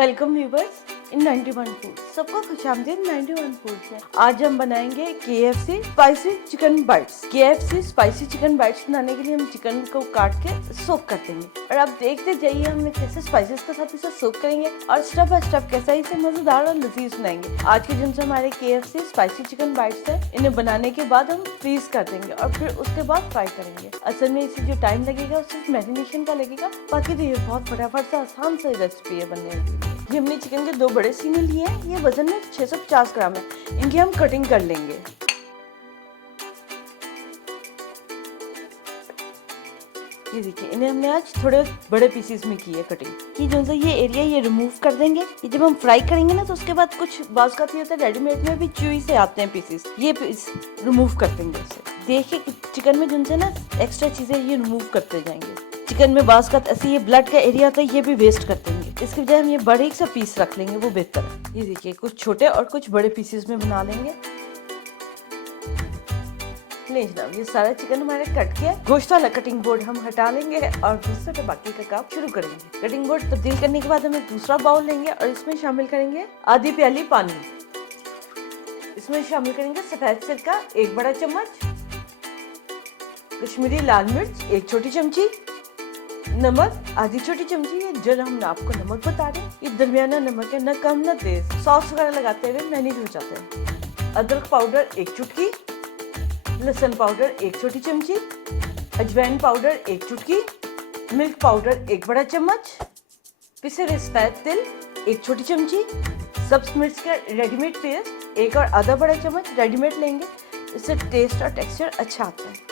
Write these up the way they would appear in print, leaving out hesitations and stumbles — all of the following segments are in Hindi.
वेलकम व्यूवर्स इन 91 फूड। सबको खुशामदीद 91 फूड में। आज हम बनाएंगे KFC spicy chicken bytes. KFC spicy chicken bytes बनाने के लिए हम चिकन को काट के सोक कर देंगे और आप देखते जाइए हम कैसे स्पाइसेस के साथ इसे सोक करेंगे और स्टेप बाय स्टेप कैसे इसे मजेदार और लजीज बनाएंगे। आज के जिनसे हमारे KFC स्पाइसी चिकन बाइट्स है, इन्हें बनाने के बाद हम फ्रीज कर देंगे और फिर उसके बाद फ्राई करेंगे। असल में इसे जो टाइम लगेगा वो सिर्फ मैरिनेशन का लगेगा, बाकी तो ये बहुत फटाफट से आसान से रेसिपी है बनने के लिए। ये हमने चिकन के 2 बड़े सीने लिए हैं, ये वजन में 650 ग्राम है। इनकी हम कटिंग कर लेंगे। ये देखिए, इन्हें हमने आज थोड़े बड़े पीसेस में की है कटिंग। ये जो सा ये एरिया ये रिमूव कर देंगे। ये जब हम फ्राई करेंगे ना तो उसके बाद कुछ बाज का होता है रेडीमेड में भी च्यूई से आते हैं पीसेस, ये पीस रिमूव कर देंगे इसे। देखिए चिकन में जो ना एक्स्ट्रा चीजें ये रिमूव करते जाएंगे। चिकन में बाज का ऐसे ये ब्लड का एरिया होता है, ये भी वेस्ट कर देंगे। इसके बजाय हम ये बड़े सा पीस रख लेंगे, वो बेहतर है। ये देखिए, कुछ छोटे और कुछ बड़े पीसेस में बना लेंगे। ले जनाब, ये सारा चिकन हमारे कट किया। गोश्त वाला कटिंग बोर्ड हम हटा लेंगे और दूसरे पे बाकी का काम शुरू करेंगे। कटिंग बोर्ड तब्दील करने के बाद हम एक दूसरा बाउल लेंगे और इसमें शामिल करेंगे आधी प्याली पानी। इसमें शामिल करेंगे सफेद सिरका 1 बड़ा चम्मच, कश्मीरी लाल मिर्च 1 छोटी चमची, नमक आधी छोटी चमची। है जो हम आपको नमक बता रहे हैं, ये दरमियाना नमक है, न कम न तेज। सॉस वगैरह लगाते हुए मैनेज हो जाते हैं। अदरक पाउडर 1 चुटकी, लहसुन पाउडर 1 छोटी चमची, अजवाइन पाउडर 1 चुटकी, मिल्क पाउडर 1 बड़ा चम्मच, पिसे हुए सफेद तिल 1 छोटी चमची, सब्ज मिर्च का रेडीमेड पेस्ट 1 और आधा बड़ा चम्मच रेडीमेड लेंगे, इससे टेस्ट और टेक्सचर अच्छा आता है।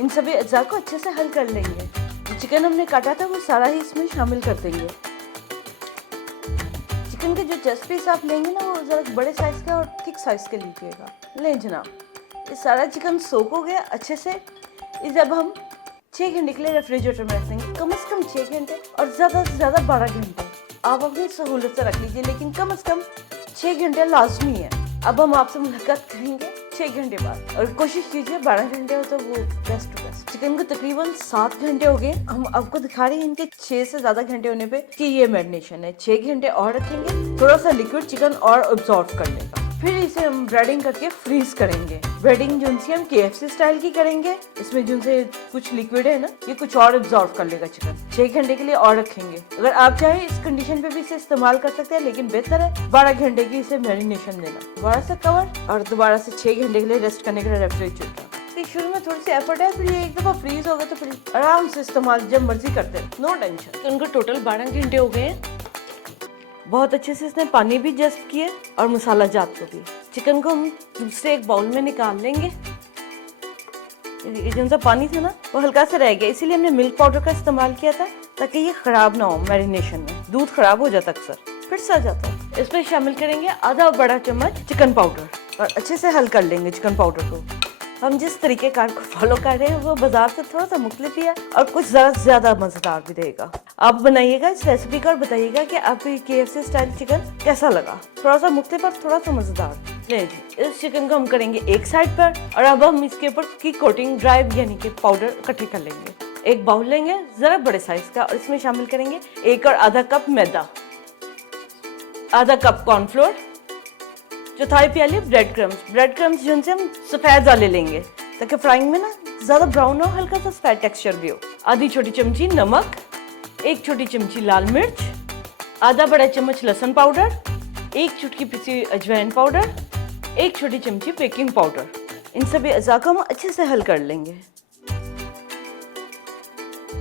इन सभी अज्जा को अच्छे से हल कर लेंगे। जो चिकन हमने काटा था वो सारा ही इसमें शामिल कर देंगे। चिकन के जो चेस्ट पीस आप लेंगे ना वो जरा बड़े साइज का और थिक साइज के लीजिएगा। ले जनाब, ये सारा चिकन सोक हो गया अच्छे से। इस जब हम 6 घंटे के लिए रेफ्रिजरेटर में रख देंगे, कम से कम 6 घंटे और ज़्यादा से ज़्यादा 12 घंटे। आप अपनी सहूलत से रख लीजिए, लेकिन कम से कम 6 घंटे लाजमी है। अब हम आपसे मुलाकात करेंगे 6 घंटे बाद और कोशिश कीजिए 12 घंटे हो तो वो बेस्ट टू बेस्ट। चिकन को तकरीबन 7 घंटे हो गए। हम आपको दिखा रहे हैं इनके 6 से ज़्यादा घंटे होने पे कि ये मैरिनेशन है। 6 घंटे और रखेंगे, थोड़ा सा लिक्विड चिकन और अब्सॉर्ब कर लेगा। फिर इसे हम ब्रेडिंग करके फ्रीज करेंगे। ब्रेडिंग जो हम KFC स्टाइल की करेंगे। इसमें जो कुछ लिक्विड है ना, ये कुछ और अब्सॉर्ब कर लेगा चिकन। 6 घंटे के लिए और रखेंगे। अगर आप चाहे इस कंडीशन पे भी इसे इस्तेमाल कर सकते हैं, लेकिन बेहतर है 12 घंटे की इसे मैरिनेशन देना। दोबारा से कवर और दोबारा से 6 घंटे के लिए रेस्ट करने के लिए रेफ्रिजरेटर। शुरू में थोड़ी सी एफर्ट है, फिर ये एक दफा फ्रीज हो गया तो फिर आराम से इस्तेमाल जब मर्जी करते हैं, नो टेंशन। तो उनको टोटल 12 घंटे हो गए हैं। बहुत अच्छे से इसने पानी भी जज्ब किए और मसाला जात को भी। चिकन को हम दूसरे एक बाउल में निकाल लेंगे। जो सा पानी था ना वो हल्का सा रह गया, इसीलिए हमने मिल्क पाउडर का इस्तेमाल किया था ताकि ये खराब ना हो। मैरिनेशन में दूध खराब हो जाता अक्सर, फिर से आ जाता है। इसमें शामिल करेंगे आधा बड़ा चम्मच चिकन पाउडर और अच्छे से हल कर लेंगे चिकन पाउडर को। हम जिस तरीके कार को फॉलो कर रहे हैं वो बाजार से थोड़ा सा मुख्तलिफ ही है और कुछ ज़रा ज्यादा मजेदार भी देगा। आप बनाइएगा इस रेसिपी का और बताइएगा कि आपको KFC स्टाइल चिकन कैसा लगा। थोड़ा सा मुख्तलिफ और थोड़ा सा मजेदार। ले जी, इस चिकन को हम करेंगे एक साइड पर और अब हम इसके ऊपर की कोटिंग ड्राई यानी कि पाउडर इकट्ठे कर लेंगे। एक बाउल लेंगे जरा बड़े साइज का और इसमें शामिल करेंगे 1 और आधा कप मैदा, आधा कप कॉर्नफ्लोर, चौथाई प्याली ब्रेड क्रम्स जो हम सफेद वाले लेंगे ताकि फ्राइंग में ना ज्यादा ब्राउन हो, हल्का सा सफेद टेक्सचर भी हो। आधी छोटी चमची नमक, 1 छोटी चमची लाल मिर्च, आधा बड़ा चम्मच लहसुन पाउडर, 1 चुटकी पिसी अजवाइन पाउडर, 1 छोटी चमची बेकिंग पाउडर। इन सभी अज़ा को हम अच्छे से हल कर लेंगे।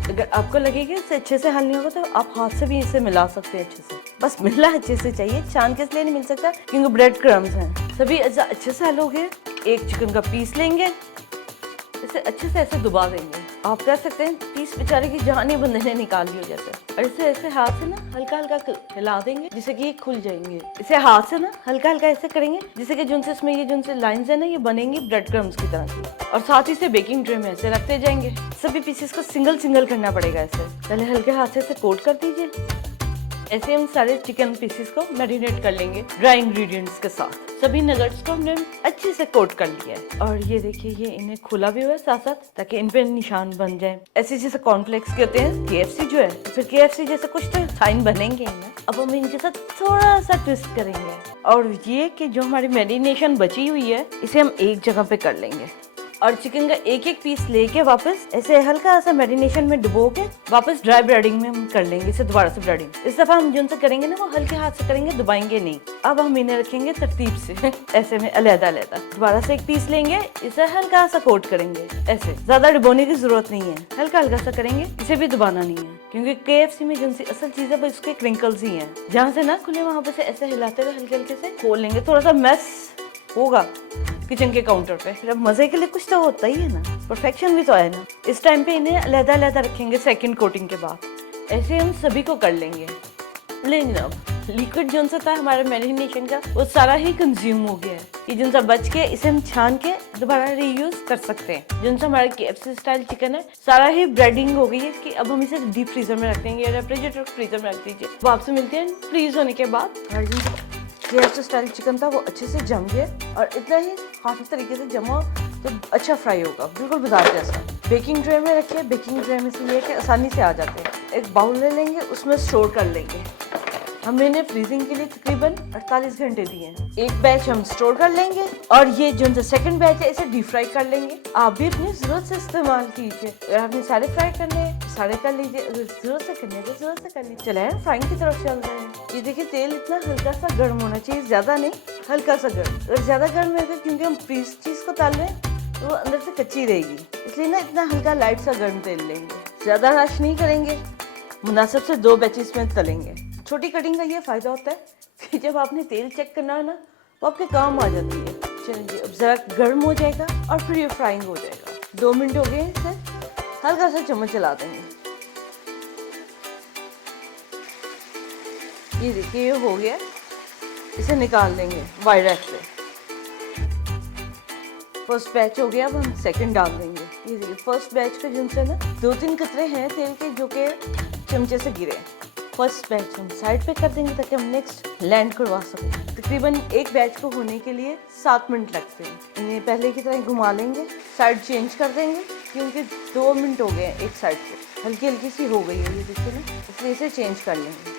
अगर आपको लगेगा इसे अच्छे से हल नहीं होगा तो आप हाथ से भी इसे मिला सकते हैं अच्छे से। बस मिलना अच्छे से चाहिए, चांद के इसलिए नहीं मिल सकता क्योंकि ब्रेड क्रम्स हैं। सभी अज़ा अच्छे से हल हो गए। एक चिकन का पीस लेंगे, इसे अच्छे से ऐसे दबा देंगे। आप कह सकते हैं पीस बेचारे की जान ही बंदे ने निकाल ली हो जैसे। और इसे ऐसे हाथ से ना हल्का हल्का हिला देंगे जिससे कि ये खुल जाएंगे। इसे हाथ से ना हल्का हल्का ऐसे करेंगे जिससे कि जिनसे इसमें ये जिनसे लाइंस है ना ये बनेंगी ब्रेड क्रम्स की तरह की। और साथ ही से बेकिंग ट्रे में ऐसे रखते जाएंगे। सभी पीसेस को सिंगल सिंगल करना पड़ेगा। ऐसे पहले हल्के हाथ से कोट कर दीजिए ऐसे हम सारे चिकन पीसेस को मैरिनेट कर लेंगे ड्राई इंग्रेडिएंट्स के साथ। सभी नगेट्स को हमने अच्छे से कोट कर लिया है और ये देखिए ये इन्हें खुला भी हुआ है साथ साथ, ताकि इन पे निशान बन जाए। ऐसे जैसे कॉर्नफ्लेक्स के होते हैं KFC जो है, फिर KFC जैसे कुछ तो साइन बनेंगे ना। अब हम इनके साथ थोड़ा सा ट्विस्ट करेंगे और ये कि जो हमारी मैरिनेशन बची हुई है इसे हम एक जगह पे कर लेंगे और चिकन का एक एक पीस लेके वापस ऐसे हल्का सा मैरिनेशन में डुबो के वापस ड्राई ब्रेडिंग में हम कर लेंगे इसे दोबारा से ब्रेडिंग। इस दफा हम जिनसे करेंगे ना वो हल्के हाथ से करेंगे, दबाएंगे नहीं। अब हम इन्हें रखेंगे तरतीब से ऐसे में अलग-अलग। दोबारा से एक पीस लेंगे, इसे हल्का सा कोट करेंगे। ऐसे ज्यादा डुबोने की जरूरत नहीं है, हल्का हल्का सा करेंगे, इसे भी दबाना नहीं है क्योंकि KFC में जिनसी असल चीज है वो इसके क्रिंकल्स ही हैं। जहाँ से ना खुले वहाँ पे से ऐसे हिलाते हुए हल्के हल्के से खोल लेंगे। थोड़ा सा मेस होगा किचन के काउंटर पे, फिर अब मजे के लिए कुछ तो होता ही है ना, परफेक्शन भी तो है ना। इस टाइम पे इन्हें अलग-अलग रखेंगे सेकंड कोटिंग के बाद। ऐसे हम सभी को कर लेंगे। लेकिन अब लिक्विड जो सा था हमारे मैरिनेशन का वो सारा ही कंज्यूम हो गया है। ये जो सा बच के इसे हम छान के दोबारा रीयूज कर सकते हैं। जो सा हमारा KFC स्टाइल चिकन है सारा ही ब्रेडिंग हो गई है कि अब हम इसे डीप फ्रीजर में रख देंगे या रेफ्रिजरेटर फ्रीजर में रख दीजिए। वो आपसे मिलते हैं फ्रीज होने के बाद। KFC स्टाइल चिकन था वो अच्छे से जम गया और इतना ही हाफ तरीके से जमा तो अच्छा फ्राई होगा, बिल्कुल बाजार जैसा। बेकिंग ट्रे में रखिए, बेकिंग ट्रे में से ये कि आसानी से आ जाते हैं। एक बाउल ले लेंगे, उसमें स्टोर कर लेंगे। हमने इन्हें फ्रीजिंग के लिए तकरीबन 48 घंटे दिए हैं। एक बैच हम स्टोर कर लेंगे और ये जो सेकंड बैच है इसे डीप फ्राई कर लेंगे। आप भी अपनी जरूरत से इस्तेमाल कीजिए। अगर आपने सारे फ्राई करने हैं सारे कर लीजिए, अगर जरूरत से करने तो जरूरत से कर लीजिए। चले फ्राइंग की तरफ चल रहे हैं। ये देखिए तेल इतना हल्का सा गर्म होना चाहिए, ज्यादा नहीं, हल्का सा गर्म। अगर ज्यादा गर्म है क्योंकि हम फ्रीज चीज को तल रहे हैं तो वो अंदर से कच्ची रहेगी, इसलिए ना इतना हल्का लाइट सा गर्म तेल लेंगे। ज्यादा रश नहीं करेंगे, मुनासिब से 2 बैचेस में तलेंगे। छोटी कटिंग का ये फायदा होता है कि जब आपने तेल चेक करना है ना वो आपके काम आ जाती है। चलिए अब जरा गर्म हो जाएगा और फिर ये फ्राइंग हो जाएगा। 2 मिनट हो गए, इसे हल्का सा चम्मच चला देंगे। ये देखिए ये हो गया, इसे निकाल देंगे वाई रैक पे। फर्स्ट बैच हो गया, अब हम सेकंड डाल देंगे। ये देखिए फर्स्ट बैच के जिनसे ना 2-3 कतरे हैं तेल के जो के चमचे से गिरे। फर्स्ट बैच हम साइड पे कर देंगे ताकि हम नेक्स्ट लैंड करवा सकें। तकरीबन एक बैच को होने के लिए 7 मिनट लगते हैं। इन्हें पहले की तरह घुमा लेंगे, साइड चेंज कर देंगे क्योंकि 2 मिनट हो गए हैं एक साइड पे, हल्की हल्की सी हो गई है ये देखिए ना, इसलिए इसे चेंज कर लेंगे।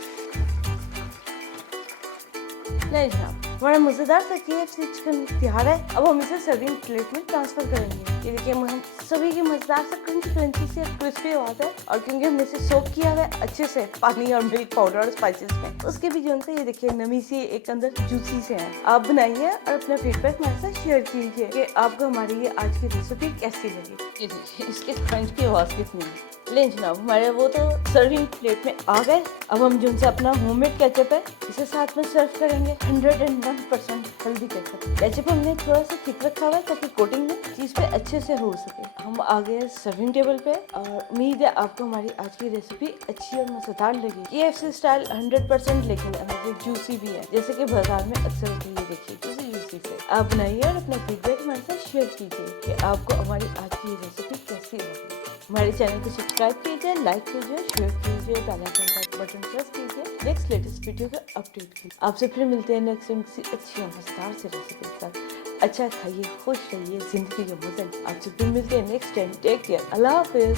नहीं जनाब, हमारा मज़ेदार सा KFC चिकन तैयार है। अब हम इसे सर्विंग प्लेट में ट्रांसफर करेंगे। ये देखिए हम सभी की मज़ेदार सा क्रंची से क्रिस्पी आवाज़ है और क्योंकि हमने इसे सोक किया हुआ है अच्छे से पानी और मिल्क पाउडर और स्पाइसेस में, उसके भी जो है ये देखिए नमी सी एक अंदर जूसी से है। आप बनाइए और अपना फीडबैक हमारे साथ शेयर कीजिए कि आपको हमारी ये आज की रेसिपी कैसी लगी। ये देखिए इसके क्रंच की आवाज़ कितनी है। ले जनाब, हमारे वो तो सर्विंग प्लेट में आ गए। अब हम जो अपना होममेड केचप है इसे साथ में सर्व करेंगे। 101% हेल्दी केचप हमने थोड़ा सा थिक रखा हुआ है ताकि कोटिंग में चीज पे अच्छे से हो सके। हम आ गए सर्विंग टेबल पे और उम्मीद है आपको हमारी आज की रेसिपी अच्छी और मजेदार लगी। KFC स्टाइल 100% लेकिन अंदर जूसी भी है, जैसे कि बाजार में अक्सर होती है। देखिए जूसी से आप बनाइए और अपना फीडबैक हमारे साथ शेयर कीजिए कि आपको हमारी आज की रेसिपी कैसी लगी। हमारे चैनल को सब्सक्राइब कीजिए, लाइक कीजिए, शेयर कीजिए, बेल आइकन का बटन प्रेस कीजिए, नेक्स्ट लेटेस्ट वीडियो का अपडेट कीजिए। आपसे फिर मिलते हैं नेक्स्ट टाइम किसी अच्छी और मजेदार से रेसिपी के साथ। अच्छा खाइए, खुश रहिए, जिंदगी के मजे। आपसे फिर मिलते हैं नेक्स्ट टाइम। टेक केयर, अल्लाह हाफिज।